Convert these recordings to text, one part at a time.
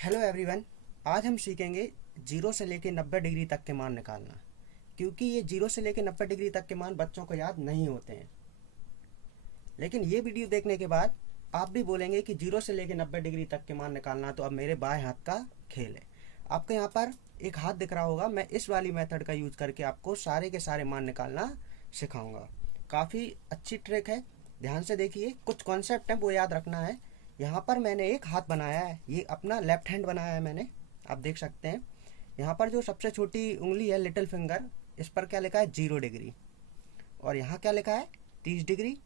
Hello everyone. आज हम सीखेंगे जीरो से लेकर 90 डिग्री तक के मान निकालना, क्योंकि ये जीरो से लेकर 90 डिग्री तक के मान बच्चों को याद नहीं होते हैं। लेकिन ये वीडियो देखने के बाद आप भी बोलेंगे कि जीरो से लेकर 90 डिग्री तक के मान निकालना तो अब मेरे बाएं हाथ का खेल है। आपको यहाँ पर एक हाथ दिख रहा होगा, मैं इस वाली मेथड का यूज करके आपको सारे के सारे मान निकालना सिखाऊंगा। काफ़ी अच्छी ट्रिक है, ध्यान से देखिए। कुछ कॉन्सेप्ट है वो याद रखना है। यहाँ पर मैंने एक हाथ बनाया है, ये अपना लेफ्ट हैंड बनाया है मैंने, आप देख सकते हैं। यहाँ पर जो सबसे छोटी उंगली है लिटिल फिंगर, इस पर क्या लिखा है 0 डिग्री, और यहाँ क्या लिखा है 30 डिग्री,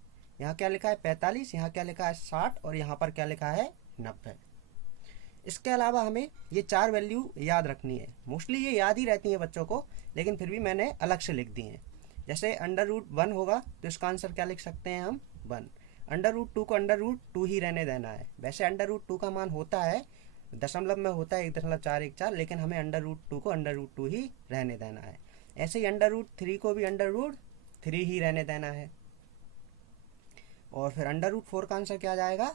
यहाँ क्या लिखा है 45, यहाँ क्या लिखा है 60, और यहाँ पर क्या लिखा है 90। इसके अलावा हमें ये 4 वैल्यू याद रखनी है। मोस्टली ये याद ही रहती हैं बच्चों को, लेकिन फिर भी मैंने अलग से लिख दी हैं। जैसे √1 होगा तो इसका आंसर क्या लिख सकते हैं हम 1। √2 को √2 ही रहने देना है। वैसे √2 का मान होता है दशमलव में होता है 1.414, लेकिन हमें √2 को √2 ही रहने देना है। ऐसे ही √3 को भी √3 ही रहने देना है। और फिर √4 का आंसर क्या आ जाएगा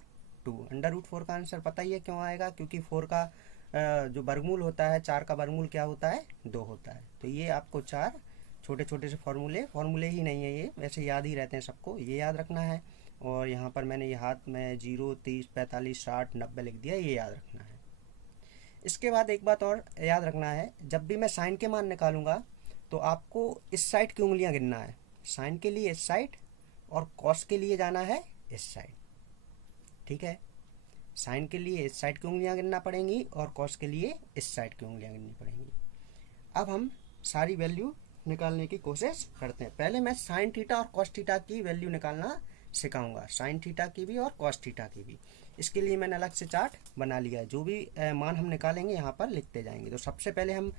2। √4 का आंसर पता ही है क्यों आएगा, क्योंकि 4 का जो वर्गमूल होता है, 4 का वर्गमूल क्या होता है 2 होता है। तो ये आपको 4 छोटे छोटे से फॉर्मूले ही नहीं है, ये वैसे याद ही रहते हैं सबको, ये याद रखना है। और यहाँ पर मैंने ये हाथ में 0, 30, 45, 60, 90 लिख दिया, ये याद रखना है। इसके बाद एक बात और याद रखना है, जब भी मैं साइन के मान निकालूंगा तो आपको इस साइड की उंगलियां गिनना है। साइन के लिए इस साइड और कॉस के लिए जाना है इस साइड, ठीक है। साइन के लिए इस साइड की उंगलियां गिनना पड़ेंगी और कॉस के लिए इस साइड की उंगलियां गिननी पड़ेंगी। अब हम सारी वैल्यू निकालने की कोशिश करते हैं। पहले मैं साइन थीटा और कॉस थीटा की वैल्यू निकालना सिखाऊंगा, साइन थीटा की भी और कॉस थीटा की भी। इसके लिए मैंने अलग से चार्ट बना लिया है। जो भी मान हम निकालेंगे यहाँ पर लिखते जाएंगे। तो सबसे पहले हम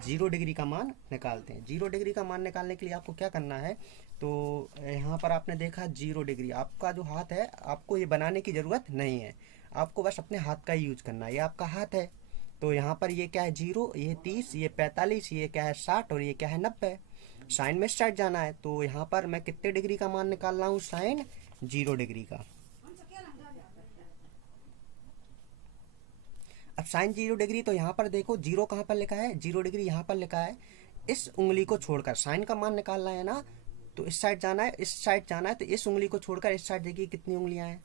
0 डिग्री का मान निकालते हैं। 0 डिग्री का मान निकालने के लिए आपको क्या करना है, तो यहाँ पर आपने देखा 0 डिग्री, आपका जो हाथ है आपको ये बनाने की ज़रूरत नहीं है, आपको बस अपने हाथ का ही यूज करना है। ये आपका हाथ है, तो यहाँ पर ये क्या है 0, ये 30, ये 45, ये क्या है 60, और ये क्या है 90। साइन में साइड जाना है, तो यहाँ पर मैं कितने डिग्री का मान निकाल रहा हूँ, साइन 0 डिग्री का। अब साइन 0 डिग्री, तो यहाँ पर देखो 0 कहाँ पर लिखा है, 0 डिग्री यहाँ पर लिखा है। इस उंगली को छोड़कर साइन का मान निकालना है ना, तो इस साइड जाना है, इस साइड जाना है, तो इस उंगली को छोड़कर इस साइड देखिए कितनी उंगलियां हैं।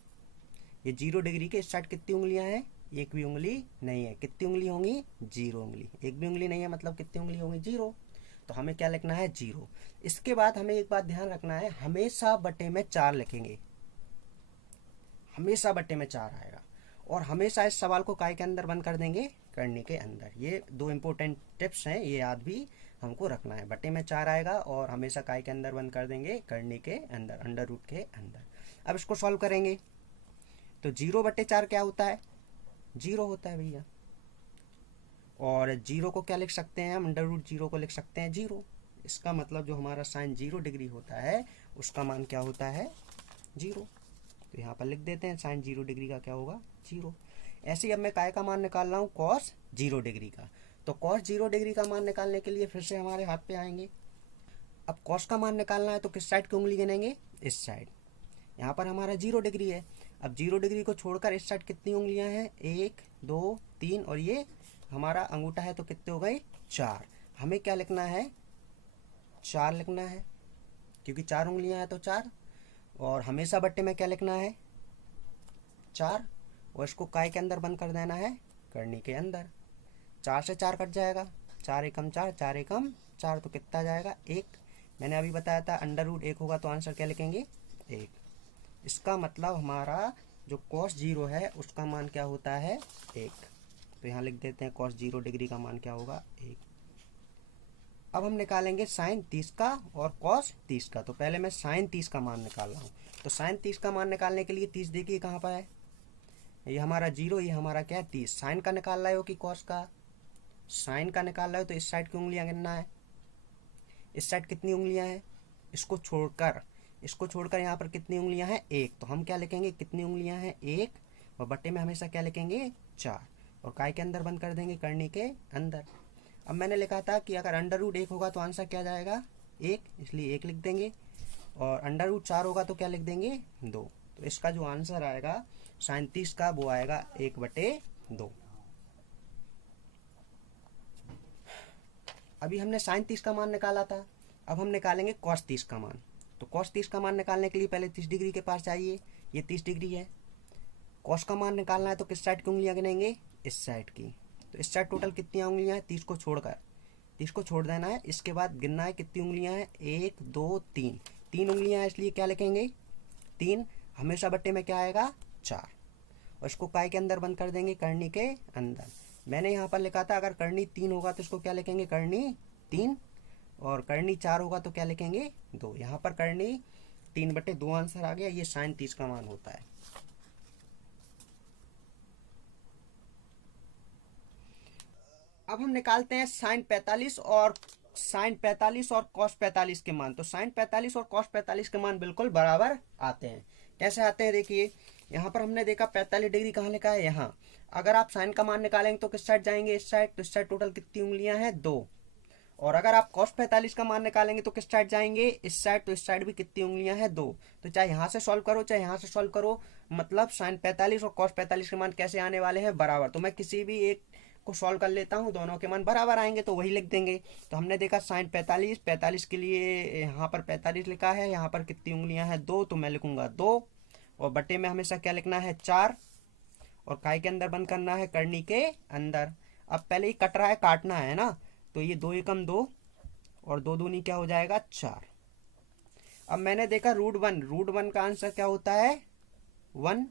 ये 0 डिग्री के इस साइड कितनी उंगलियां हैं, एक भी उंगली नहीं है। कितनी उंगली होंगी 0 उंगली, एक भी उंगली नहीं है, मतलब कितनी उंगली होंगी 0। तो हमें क्या लिखना है 0। इसके बाद हमें एक बात ध्यान रखना है, हमेशा बटे में 4 लिखेंगे, हमेशा बटे में 4 आएगा। और हमेशा इस सवाल को काय के अंदर बंद कर देंगे, करने के अंदर। ये 2 इंपॉर्टेंट टिप्स हैं, ये याद भी हमको रखना है। बटे में 4 आएगा और हमेशा काय के अंदर बंद कर देंगे, करने के अंदर, √ के अंदर। अब इसको सॉल्व करेंगे तो 0/4 क्या होता है 0 होता है भैया। और 0 को क्या लिख सकते हैं हम, √0 को लिख सकते हैं 0। इसका मतलब जो हमारा साइन 0 डिग्री होता है उसका मान क्या होता है 0। तो यहाँ पर लिख देते हैं साइन 0 डिग्री का क्या होगा 0। ऐसे ही अब मैं काय का मान निकाल रहा हूँ कॉस 0 डिग्री का। तो कॉस 0 डिग्री का मान निकालने के लिए फिर से हमारे हाथ पे आएंगे। अब कॉस का मान निकालना है तो किस साइड की उंगली गिनेंगे, इस साइड। यहाँ पर हमारा 0 डिग्री है। अब 0 डिग्री को छोड़कर इस साइड कितनी उंगलियां हैं, 1, 2, 3, और ये हमारा अंगूठा है, तो कितने हो गए 4। हमें क्या लिखना है 4 लिखना है, क्योंकि 4 उंगलियां हैं तो 4। और हमेशा बट्टे में क्या लिखना है 4, और इसको काय के अंदर बंद कर देना है, करनी के अंदर। 4 से 4 कट जाएगा, 4 एकम 4, 4 एकम 4, तो कितना जाएगा 1। मैंने अभी बताया था √1 होगा तो आंसर क्या लिखेंगे 1। इसका मतलब हमारा जो कॉस 0 है उसका मान क्या होता है 1। तो यहाँ लिख देते हैं कॉस 0 डिग्री का मान क्या होगा 1। अब हम निकालेंगे साइन 30 का और कॉस 30 का। तो पहले मैं साइन 30 का मान निकाल रहा हूँ। तो साइन 30 का मान निकालने के लिए 30 देखिए कहाँ पर है, ये हमारा 0, ये हमारा क्या है 30। साइन का निकाल रहे हो कि कॉस का, साइन का निकाल रहे हो तो इस साइड की उंगलियां गिनना है। इस साइड कितनी उंगलियां हैं, इसको छोड़कर यहाँ पर कितनी उंगलियां हैं 1। तो हम क्या लिखेंगे कितनी उंगलियां हैं 1, और बट्टे में हमेशा क्या लिखेंगे 4, और काय के अंदर बंद कर देंगे, करने के अंदर। अब मैंने लिखा था कि अगर √1 होगा तो आंसर क्या जाएगा 1, इसलिए 1 लिख देंगे। और √4 होगा तो क्या लिख देंगे 2। तो इसका जो आंसर आएगा साइन 30 का वो आएगा 1/2। अभी हमने साइन 30 का मान निकाला था, अब हम निकालेंगे कॉस 30 का मान। तो कॉस 30 का मान निकालने के लिए पहले 30 डिग्री के पास चाहिए, ये 30 डिग्री है। कॉस का मान निकालना है तो किस साइड की उंगलियां गिनेंगे, इस साइड की। तो इस साइड टोटल कितनी उंगलियां हैं, 30 को छोड़कर, 30 को छोड़ देना है। इसके बाद गिनना है कितनी उंगलियां हैं, 1 2 3, 3 उंगलियां हैं, इसलिए क्या लिखेंगे 3। हमेशा बट्टे में क्या आएगा 4, और इसको काय के अंदर बंद कर देंगे, करनी के अंदर। मैंने यहाँ पर लिखा था अगर करनी 3 होगा तो इसको क्या लिखेंगे, करनी 3, और करनी 4 होगा तो क्या लिखेंगे 2। यहाँ पर करनी 3/2 आंसर आ गया, ये साइन 30 का मान होता है। अब हम निकालते हैं साइन 45 और कॉस 45 के मान। तो साइन 45 और कॉस 45 के मान बिल्कुल बराबर आते हैं। कैसे आते हैं देखिए, यहाँ पर हमने देखा 45 डिग्री कहाँ लिखा है, यहाँ। अगर आप साइन का मान निकालेंगे तो किस साइड जाएंगे, इस साइड। तो इस साइड टोटल कितनी उंगलियां हैं, 2। और अगर आप कॉस 45 का मान निकालेंगे तो किस साइड जाएंगे, इस साइड। तो इस साइड भी कितनी उंगलियां हैं, 2। तो चाहे यहाँ से सॉल्व करो चाहे यहाँ से सॉल्व करो, मतलब साइन 45 और कॉस 45 के मान कैसे आने वाले हैं, बराबर। तो मैं किसी भी एक को सॉल्व कर लेता हूँ, दोनों के मान बराबर आएंगे तो वही लिख देंगे। तो हमने देखा साइन 45 के लिए यहाँ पर 45 लिखा है, यहाँ पर कितनी उंगलियां हैं, 2। तो मैं लिखूंगा 2, और बटे में हमेशा क्या लिखना है, 4, और काय के अंदर बंद करना है, करनी के अंदर। अब पहले ही कट रहा है, काटना है ना, तो ये 2 एकम 2, और 2 दूनी क्या हो जाएगा 4। अब मैंने देखा रूट वन का आंसर क्या होता है 1,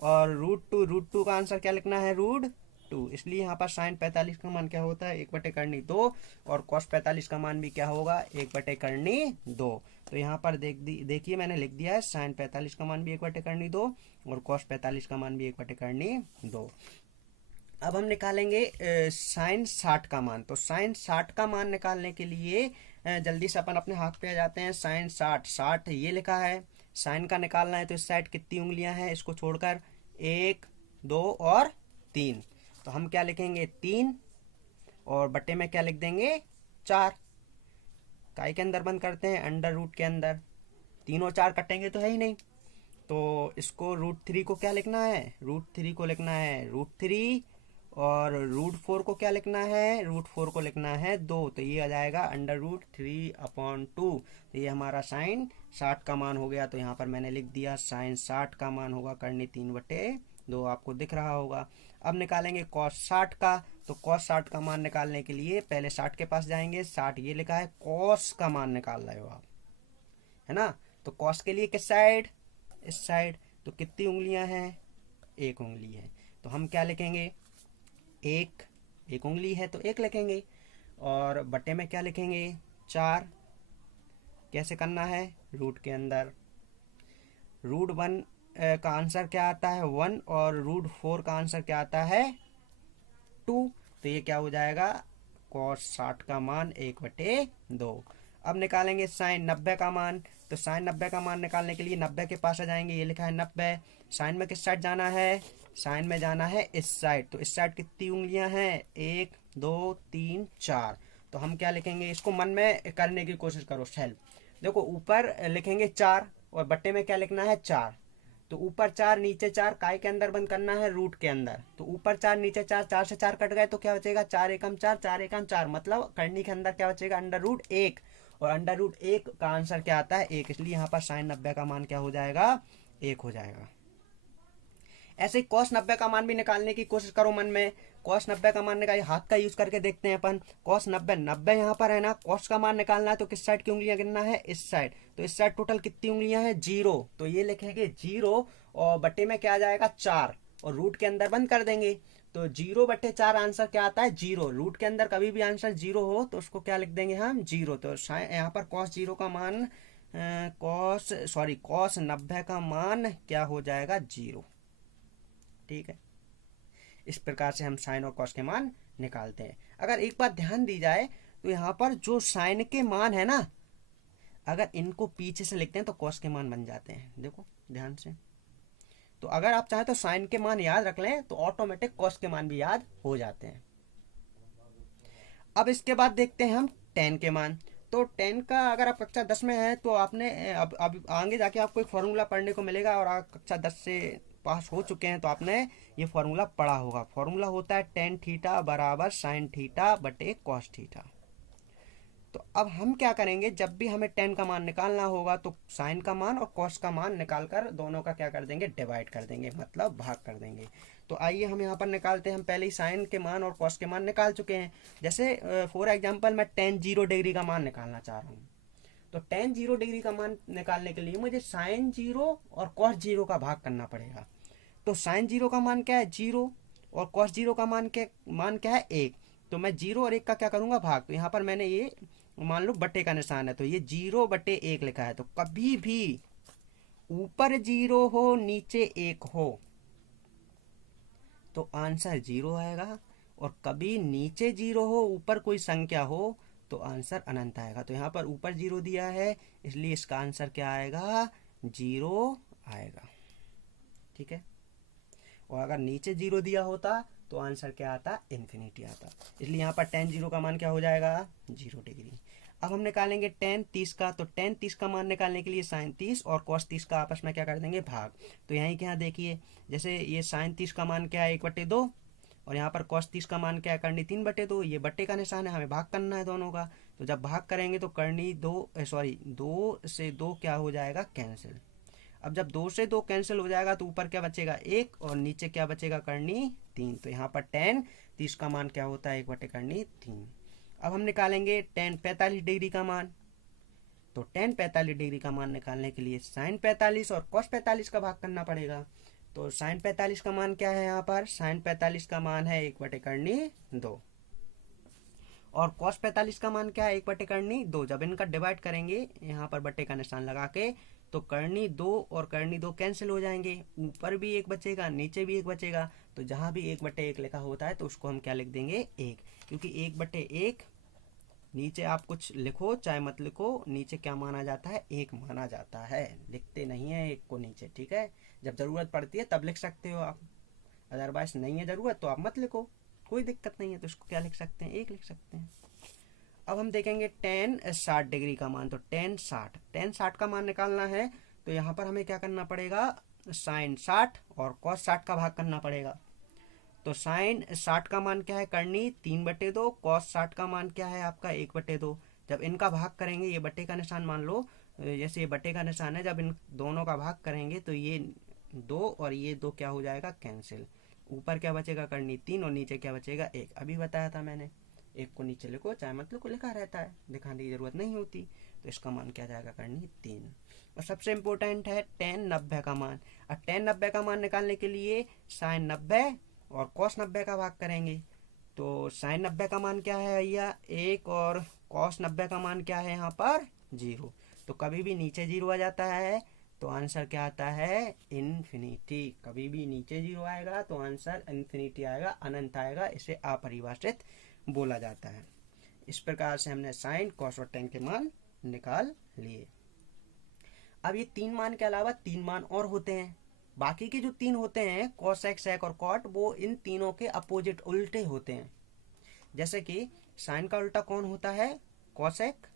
और रूट टू का आंसर क्या लिखना है, √2। इसलिए यहाँ पर साइन 45 का मान क्या होता है, 1/2, और कॉस 45 का मान भी क्या होगा, 1/2। तो यहाँ पर देखिए मैंने लिख दिया है साइन 45 का मान भी 1/2 और कॉस 45 का मान भी 1/2। अब हम निकालेंगे साइन 60 का मान। तो साइन 60 का मान निकालने के लिए जल्दी से अपन अपने हाथ पे आ जाते हैं। साइन 60 ये लिखा है, साइन का निकालना है तो इस साइड कितनी उंगलियां हैं, इसको छोड़कर 1 2 और 3। तो हम क्या लिखेंगे 3, और बट्टे में क्या लिख देंगे 4। काय के अंदर बंद करते हैं, अंडर रूट के अंदर। 3 और 4 कटेंगे तो है ही नहीं, तो इसको √3 को क्या लिखना है, √3 को लिखना है √3, और √4 को क्या लिखना है, √4 को लिखना है 2। तो ये आ जाएगा √3/2। तो ये हमारा साइन 60 का मान हो गया। तो यहाँ पर मैंने लिख दिया साइन 60 का मान होगा करनी 3/2, आपको दिख रहा होगा। अब निकालेंगे कॉस 60 का। तो कॉस 60 का मान निकालने के लिए पहले 60 के पास जाएंगे, 60 ये लिखा है, कॉस का मान निकाल रहे हो आप, है ना। तो कॉस के लिए किस साइड, इस साइड। तो कितनी उंगलियां हैं, 1 उंगली है। तो हम क्या लिखेंगे, एक उंगली है तो 1 लिखेंगे, और बटे में क्या लिखेंगे 4। कैसे करना है, रूट के अंदर। √1 का आंसर क्या आता है 1, और √4 का आंसर क्या आता है 2। तो ये क्या हो जाएगा, कॉस 60 का मान 1/2। अब निकालेंगे साइन 90 का मान। तो साइन 90 का मान निकालने के लिए 90 के पास आ जाएंगे, ये लिखा है 90। साइन में किस साइड जाना है, साइन में जाना है इस साइड। तो इस साइड कितनी उंगलियां हैं, 1 2 3 4। तो हम क्या लिखेंगे, इसको मन में करने की कोशिश करो सेल्फ। देखो ऊपर लिखेंगे 4, और बट्टे में क्या लिखना है 4। तो ऊपर 4 नीचे 4, काय के अंदर बंद करना है, रूट के अंदर। तो ऊपर 4 नीचे 4, 4 से 4 कट गए तो क्या बचेगा, 4 एकम 4, 4 एकम 4, मतलब करनी के अंदर क्या बचेगा, √1। और √1 का आंसर क्या आता है 1, इसलिए यहाँ पर साइन 90 का मान क्या हो जाएगा, 1 हो जाएगा। ऐसे ही कॉस 90 का मान भी निकालने की कोशिश करो मन में। कॉस 90 का मान निकालिए, हाथ का यूज करके देखते हैं अपन। कॉस 90 यहाँ पर है ना, कॉस का मान निकालना है तो किस साइड की उंगलियां गिनना है, इस साइड। तो इस साइड टोटल कितनी उंगलियां हैं, 0। तो ये लिखेंगे 0, और बटे में क्या आ जाएगा 4, और रूट के अंदर बंद कर देंगे। तो 0/4 आंसर क्या आता है 0। रूट के अंदर कभी भी आंसर 0 हो तो उसको क्या लिख देंगे हम 0। तो यहाँ पर कॉस 0 का मान कॉस 90 का मान क्या हो जाएगा 0। ठीक है, इस प्रकार से हम साइन और कॉस के मान निकालते हैं। अगर एक बात ध्यान दी जाए तो यहाँ पर जो साइन के मान है ना, अगर इनको पीछे से लिखते हैं तो कॉस के मान बन जाते हैं। देखो ध्यान से। तो अगर आप चाहें तो साइन के मान याद रख लें तो ऑटोमेटिक कॉस के मान भी याद हो जाते हैं। अब इसके बाद देखते हैं हम tan के मान। तो tan का अगर आप कक्षा 10 में हैं तो आपने अब आगे जाके आपको एक फॉर्मूला पढ़ने को मिलेगा, और आप कक्षा 10 से पास हो चुके हैं तो आपने ये फॉर्मूला पढ़ा होगा। फॉर्मूला होता है tan θ = sin θ/cos θ। तो अब हम क्या करेंगे, जब भी हमें टेन का मान निकालना होगा तो साइन का मान और कॉस का मान निकाल कर दोनों का क्या कर देंगे, डिवाइड कर देंगे, मतलब भाग कर देंगे। तो आइए हम यहाँ पर निकालते हैं। हम पहले ही साइन के मान और कॉस के मान निकाल चुके हैं। जैसे फॉर एग्जाम्पल मैं टेन 0 डिग्री का मान निकालना चाह रहा हूँ, तो टेन 0 डिग्री का मान निकालने के लिए मुझे साइन 0 और कॉस 0 का भाग करना पड़ेगा। तो साइन 0 का मान क्या है, 0, और कॉस 0 का मान क्या है, 1। तो मैं 0 और 1 का क्या करूँगा, भाग। तो यहाँ पर मैंने ये मान लो बट्टे का निशान है, तो ये 0/1 लिखा है। तो कभी भी ऊपर 0 हो नीचे 1 हो तो आंसर 0 आएगा, और कभी नीचे 0 हो ऊपर कोई संख्या हो तो आंसर अनंत आएगा। तो यहाँ पर ऊपर 0 दिया है, इसलिए इसका आंसर क्या आएगा, 0 आएगा। ठीक है। और अगर नीचे 0 दिया होता तो आंसर क्या आता, इन्फिनिटी आता। इसलिए यहाँ पर टेन 0 का मान क्या हो जाएगा, 0 डिग्री। अब हम निकालेंगे टेन 30 का। तो टेन 30 का मान निकालने के लिए साइन 30 और कॉस 30 का आपस में क्या कर देंगे, भाग। तो यहीं क्या देखिए, जैसे ये साइन 30 का मान क्या है, 1/2, और यहाँ पर कॉस 30 का मान क्या है, करनी 3/2। ये बट्टे का निशान है, हमें भाग करना है दोनों का। तो जब भाग करेंगे तो करनी 2 से 2 क्या हो जाएगा, कैंसिल। अब जब 2 से 2 कैंसिल हो जाएगा तो ऊपर क्या बचेगा, 1, और नीचे क्या बचेगा, करनी 3। तो यहाँ पर टेन 30 का मान क्या होता है, 1/3। अब हम निकालेंगे टेन 45 डिग्री का मान। तो टेन 45 डिग्री का मान निकालने के लिए साइन 45 और कॉस 45 का भाग करना पड़ेगा। तो साइन 45 का मान क्या है, यहाँ पर साइन 45 का मान है 1/2, और कॉस 45 का मान क्या है, 1/2। जब इनका डिवाइड करेंगे यहाँ पर बट्टे का निशान लगा के, तो करनी 2 और करनी 2 कैंसिल हो जाएंगे। ऊपर भी 1 बचेगा, नीचे भी 1 बचेगा। तो जहाँ भी 1/1 लिखा होता है तो उसको हम क्या लिख देंगे, 1। क्योंकि 1/1, नीचे आप कुछ लिखो चाहे मत लिखो, नीचे क्या माना जाता है, 1 माना जाता है। लिखते नहीं है 1 को नीचे, ठीक है। जब ज़रूरत पड़ती है तब लिख सकते हो आप, अदरवाइज नहीं है ज़रूरत तो आप मत लिखो, कोई दिक्कत नहीं है। तो इसको क्या लिख सकते हैं, 1 लिख सकते हैं। अब हम देखेंगे टेन 60 डिग्री का मान। तो टेन 60 का मान निकालना है, तो यहाँ पर हमें क्या करना पड़ेगा, साइन 60 और कॉस 60 का भाग करना पड़ेगा। तो साइन 60 का मान क्या है, करनी 3/2, कॉस 60 का मान क्या है आपका, 1/2। जब इनका भाग करेंगे, ये बट्टे का निशान मान लो, जैसे ये बट्टे का निशान है, जब इन दोनों का भाग करेंगे तो ये 2 और ये 2 क्या हो जाएगा, कैंसिल। ऊपर क्या बचेगा, करनी 3, और नीचे क्या बचेगा, 1। अभी बताया था मैंने, 1 को नीचे लिखो चाहे मत लिखो, लिखा रहता है, दिखाने की जरूरत नहीं होती। तो इसका मान क्या जाएगा, करनी 3। और सबसे इम्पोर्टेंट है टेन 90 का मान। अब टेन 90 का मान निकालने के लिए साइन 90 और कॉस 90 का भाग करेंगे। तो साइन 90 का मान क्या है भैया, 1, और कॉस 90 का मान क्या है यहाँ पर, 0। तो कभी भी नीचे 0 आ जाता है तो आंसर क्या आता है, इन्फिनिटी। कभी भी नीचे 0 आएगा तो आंसर इन्फिनिटी आएगा, अनंत आएगा। इसे अपरिभाषित बोला जाता है। इस प्रकार से हमने साइन, कॉस और टेन के मान निकाल लिए। अब ये 3 मान के अलावा 3 मान और होते हैं। बाकी के जो 3 होते हैं, कॉसेक, सेक और कॉट, वो इन तीनों के अपोजिट, उल्टे होते हैं। जैसे कि साइन का उल्टा कौन होता है, कॉसेक,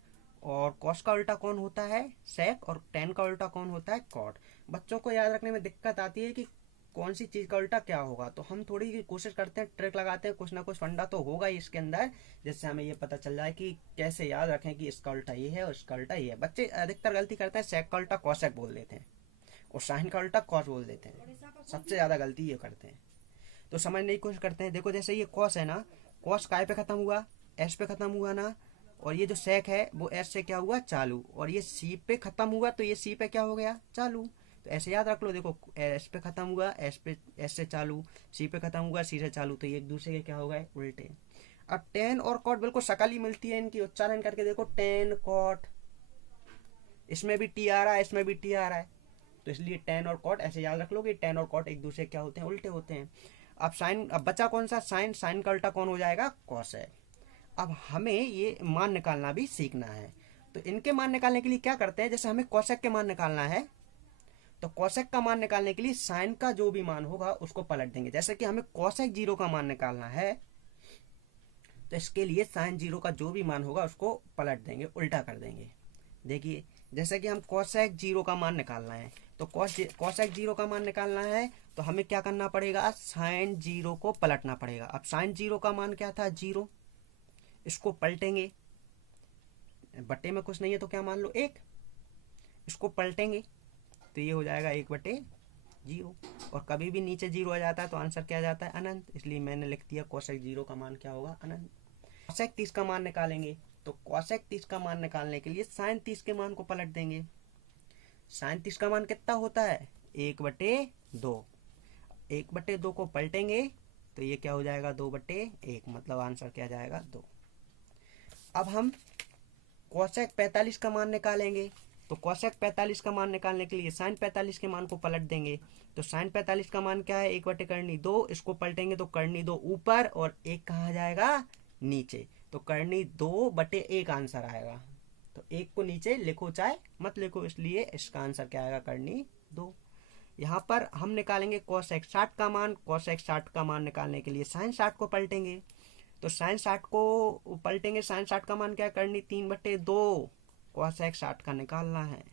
और कॉस का उल्टा कौन होता है, सेक, और टेन का उल्टा कौन होता है, कॉट। बच्चों को याद रखने में दिक्कत आती है कि कौन सी चीज़ का उल्टा क्या होगा, तो हम थोड़ी कोशिश करते हैं, ट्रिक लगाते हैं, कुछ ना कुछ फंडा तो होगा ही इसके अंदर, जिससे हमें ये पता चल जाए कि कैसे याद रखें कि इसका उल्टा ये है और इसका उल्टा ये है। बच्चे अधिकतर गलती करते हैं, सेक का उल्टा कॉसेक बोल देते हैं और साइन का उल्टा कॉस बोल देते हैं, सबसे ज़्यादा गलती ये करते हैं। तो समझने की कोशिश करते हैं। देखो जैसे ये कॉस है ना, कॉस काय पे खत्म हुआ, एस पे खत्म हुआ ना, और ये जो सेक है वो एस से क्या हुआ, चालू, और ये सी पे खत्म हुआ तो ये सी पे क्या हो गया, चालू। तो ऐसे याद रख लो, देखो एस पे खत्म हुआ, एस से चालू, सी पे खत्म हुआ, सी से चालू, तो ये एक दूसरे के क्या हो गए, उल्टे। अब टेन और कॉट बिल्कुल शकल ही मिलती है इनकी, उच्चारण करके देखो, टेन कॉट, इसमें भी टी आ रहा है, इसमें भी टी आ रहा है, तो इसलिए टेन और कॉट ऐसे याद रख लो कि टेन और कॉट एक दूसरे क्या होते हैं, उल्टे होते हैं। अब साइन, अब बचा कौन सा, साइन, साइन का उल्टा कौन हो जाएगा, कॉस है। अब हमें ये मान निकालना भी सीखना है। तो इनके मान निकालने के लिए क्या करते हैं, जैसे हमें कॉसेक के मान निकालना है, तो कॉसेक का मान निकालने के लिए साइन का जो भी मान होगा उसको पलट देंगे। जैसे कि हमें कॉसेक 0 का मान निकालना है, तो इसके लिए साइन 0 का जो भी मान होगा उसको पलट देंगे, उल्टा कर देंगे। देखिए जैसे कि हम कॉसेक 0 का मान निकालना है, तो कॉसेक 0 का मान निकालना है तो हमें क्या करना पड़ेगा, साइन 0 को पलटना पड़ेगा। अब साइन 0 का मान क्या था, 0, इसको पलटेंगे, बटे में कुछ नहीं है तो क्या मान लो 1, इसको पलटेंगे तो ये हो जाएगा 1/0। और कभी भी नीचे 0 आ जाता है तो आंसर क्या आ जाता है, अनंत, इसलिए मैंने लिख दिया कोसेक 0 का मान क्या होगा, अनंत। कोसेक 30 का मान निकालेंगे तो कोसेक 30 का मान निकालने के लिए साइन 30 के मान को पलट देंगे। साइन 30 का मान कितना होता है, 1/2। 1/2 को पलटेंगे तो ये क्या हो जाएगा, 2/1, मतलब आंसर क्या जाएगा, 2। अब हम कोसेक 45 का मान निकालेंगे तो कोसेक 45 का मान निकालने के लिए साइन 45 के मान को पलट देंगे। तो साइन 45 का मान क्या है, 1/2, इसको पलटेंगे तो 2 ऊपर और 1 कहाँ जाएगा, नीचे, तो 2/1 आंसर आएगा। तो 1 को नीचे लिखो चाहे मत लिखो, इसलिए इसका आंसर क्या आएगा, 2। यहाँ पर हम निकालेंगे कोसेक 60 का मान। कोसेक 60 का मान निकालने के लिए साइन 60 को पलटेंगे तो साइन 60 को पलटेंगे, साइन 60 का मान क्या है, 3/2। कोसेक 60 का निकालना है,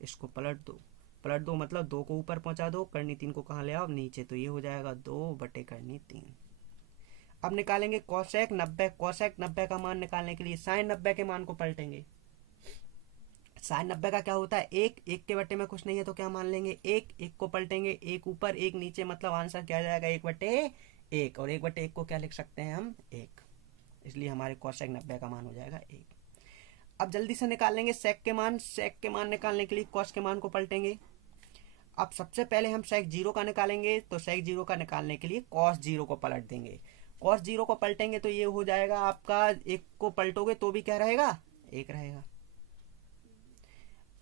इसको पलट दो मतलब 2 को ऊपर पहुंचा दो, 3 को कहाँ ले आओ, नीचे, तो ये हो जाएगा 2/3। अब निकालेंगे कोसेक 90। कोसेक 90 का मान निकालने के लिए साइन 90 के मान को पलटेंगे। साइन 90 का क्या होता है, 1 के बटे में कुछ नहीं है तो क्या मान लेंगे, 1 को पलटेंगे, 1 ऊपर 1 नीचे, मतलब आंसर क्या जाएगा, 1/1। और 1/1 को क्या लिख सकते हैं हम, 1, इसलिए हमारे कोसेक 90 का मान हो जाएगा 1। अब जल्दी से निकालेंगे सेक के मान। सेक के मान निकालने के लिए कॉस के मान को पलटेंगे। अब सबसे पहले हम सेक 0 का निकालेंगे तो सेक 0 का निकालने के लिए कॉस 0 को पलट देंगे। कॉस 0 को पलटेंगे तो ये हो जाएगा आपका, 1 को पलटोगे तो भी क्या रहेगा, 1 रहेगा।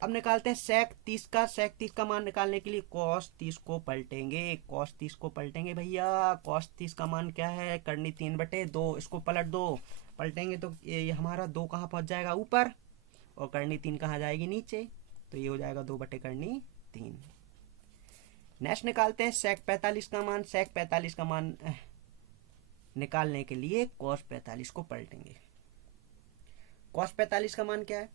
अब निकालते हैं सेक 30 का। सेक 30 का मान निकालने के लिए कॉस 30 को पलटेंगे। कॉस 30 को पलटेंगे भैया। कॉस 30 का मान क्या है, 3/2, इसको पलट दो। पलटेंगे तो ये हमारा 2 कहाँ पहुंच जाएगा, ऊपर, और 3 कहाँ जाएगी, नीचे, तो ये हो जाएगा 2/3। नेक्स्ट निकालते हैं सेक 45 का मान। सेक 45 का मान निकालने के लिए कॉस 45 को पलटेंगे। कॉस 45 का मान क्या है,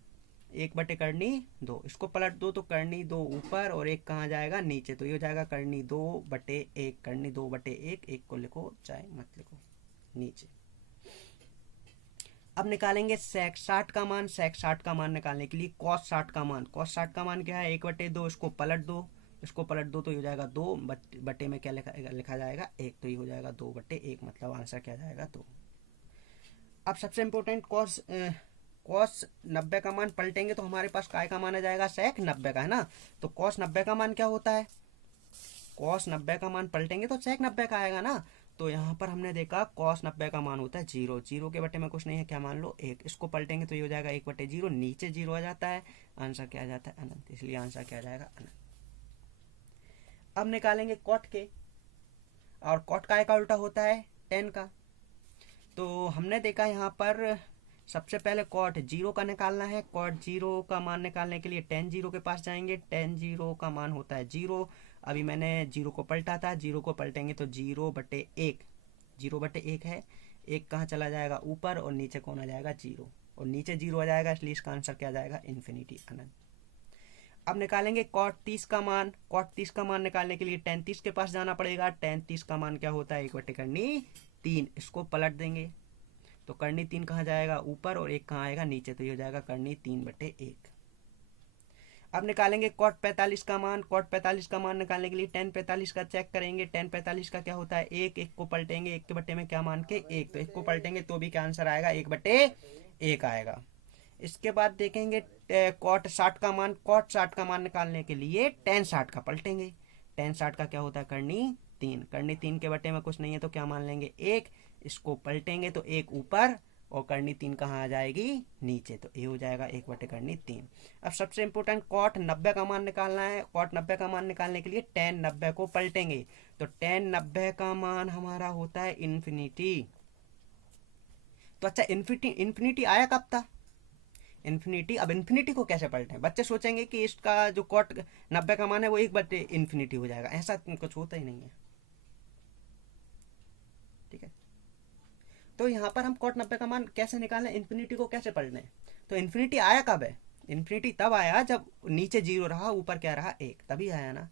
1/2, इसको पलट दो तो 2 ऊपर और 1 कहाँ जाएगा, नीचे, तो ये हो जाएगा 2/1। 2/1, 1 को लिखो चाहे मत लिखो, नीचे। अब निकालेंगे सेक 60 का मान। सेक 60 का मान निकालने के लिए कॉस 60 का मान। कॉस 60 का मान क्या है, 1/2, इसको पलट दो। इसको पलट दो तो ये हो जाएगा 2 बटे में क्या लिखा जाएगा, 1, तो ये हो जाएगा 2/1, मतलब आंसर क्या जाएगा, 2। अब सबसे इम्पोर्टेंट कॉस 90 का मान पलटेंगे तो हमारे पास काय का मान आ जाएगा, सेक 90 का, है ना। तो कॉस 90 का मान क्या होता है, कॉस 90 का मान पलटेंगे तो सेक 90 का आएगा ना। तो यहाँ पर हमने देखा कॉस 90 का मान होता है 0। 0 के बटे में कुछ नहीं है, क्या मान लो, 1। इसको पलटेंगे तो ये हो जाएगा 1/0, नीचे 0 आ जाता है, आंसर क्या आ जाता है, अनंत, इसलिए आंसर क्या आ जाएगा, अनंत। अब निकालेंगे कॉट के, और कॉट काय का उल्टा होता है, tan का। तो हमने देखा यहाँ पर सबसे पहले कॉट 0 का निकालना है। कॉट 0 का मान निकालने के लिए tan 0 के पास जाएंगे। tan 0 का मान होता है 0। अभी मैंने 0 को पलटा था, 0 को पलटेंगे तो 0/1, 0/1 है, 1 कहाँ चला जाएगा, ऊपर, और नीचे कौन आ जाएगा, 0, और नीचे 0 आ जाएगा, इसलिए इसका आंसर क्या जाएगा, इन्फिनिटी, अनंत। अब निकालेंगे कॉट 30 का मान। कॉट 30 का मान निकालने के लिए tan 30 के पास जाना पड़ेगा। tan 30 का मान क्या होता है, 1/3, इसको पलट देंगे तो 3 कहाँ जाएगा, ऊपर, और 1 कहाँ आएगा, नीचे, तो ये हो जाएगा 3/1। अब निकालेंगे कॉट 45 का मान। कॉट 45 का मान निकालने के लिए tan 45 का चेक करेंगे। tan 45 का क्या होता है, 1 को पलटेंगे, 1 के बटे में क्या मान के, 1, तो 1 को पलटेंगे तो भी क्या आंसर आएगा, 1/1 आएगा। इसके बाद देखेंगे कॉट 60 का मान। कॉट 60 का मान निकालने के लिए tan 60 का पलटेंगे। tan 60 का क्या होता है, 3 के बटे में कुछ नहीं है तो क्या मान लेंगे, 1। इसको पलटेंगे तो 1 ऊपर, और 3 कहाँ आ जाएगी, नीचे, तो ये हो जाएगा 1/3। अब सबसे इंपॉर्टेंट कॉट 90 का मान निकालना है। कॉट 90 का मान निकालने के लिए tan 90 को पलटेंगे तो tan 90 का मान हमारा होता है इन्फिनिटी। तो अच्छा, इन्फिनिटी आया कब था, इन्फिनिटी। अब इन्फिनिटी को कैसे पलटें, बच्चे सोचेंगे कि इसका जो कॉट 90 का मान है वो 1/इन्फिनिटी हो जाएगा, ऐसा कुछ होता ही नहीं है, ठीक है। तो यहाँ पर हम कॉट 90 का मान कैसे निकालें, इन्फिनिटी को कैसे पलटें। तो इन्फिनिटी आया कब है, इन्फिनिटी तब आया जब नीचे 0 रहा, ऊपर क्या रहा, 1, तभी आया ना।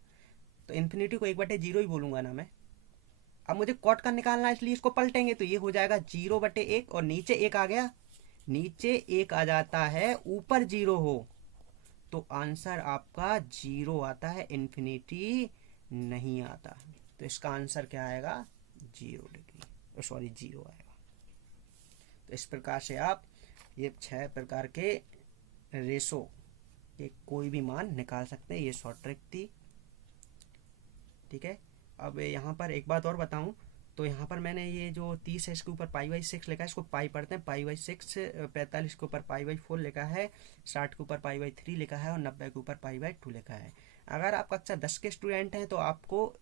तो इन्फिनिटी को 1/0 ही बोलूंगा ना मैं। अब मुझे कॉट का निकालना है, इसलिए इसको पलटेंगे तो ये हो जाएगा 0/1, और नीचे 1 आ गया, नीचे 1 आ जाता है, ऊपर 0 हो तो आंसर आपका 0 आता है, इन्फिनिटी नहीं आता। तो इसका आंसर क्या आएगा? 0 डिग्री, सॉरी 0 आएगा। तो इस प्रकार से आप ये 6 प्रकार के रेशो के कोई भी मान निकाल सकते हैं। ये शॉर्ट ट्रिक थी, ठीक है। अब यहाँ पर एक बात और बताऊं, तो यहाँ पर मैंने ये जो 30 है इसके ऊपर π/6 लिखा है, इसको पाई पढ़ते हैं, π/6, 45 के ऊपर π/4 लिखा है, 60 के ऊपर π/3 लिखा है और 90 के ऊपर π/2 लिखा है। अगर आप कक्षा 10 के स्टूडेंट हैं तो आपको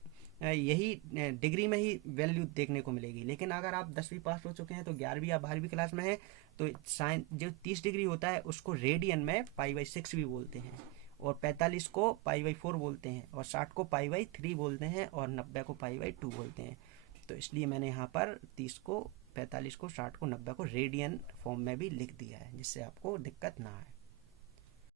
यही डिग्री में ही वैल्यू देखने को मिलेगी। लेकिन अगर आप 10वीं पास हो चुके हैं तो 11वीं या 12वीं क्लास में है तो साइन जो 30 डिग्री होता है उसको रेडियन में π/6 भी बोलते हैं, और 45 को π/4 बोलते हैं, और 60 को π/3 बोलते हैं, और 90 को π/2 बोलते हैं। तो इसलिए मैंने यहाँ पर 30 को, 45 को, 60 को, 90 को रेडियन फॉर्म में भी लिख दिया है, जिससे आपको दिक्कत ना आए।